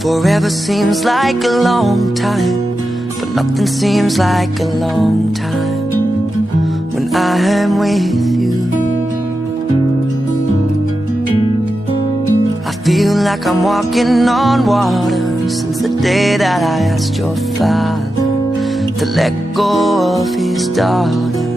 Forever seems like a long time, but nothing seems like a long time when I am with you. I feel like I'm walking on water since the day that I asked your father to let go of his daughter.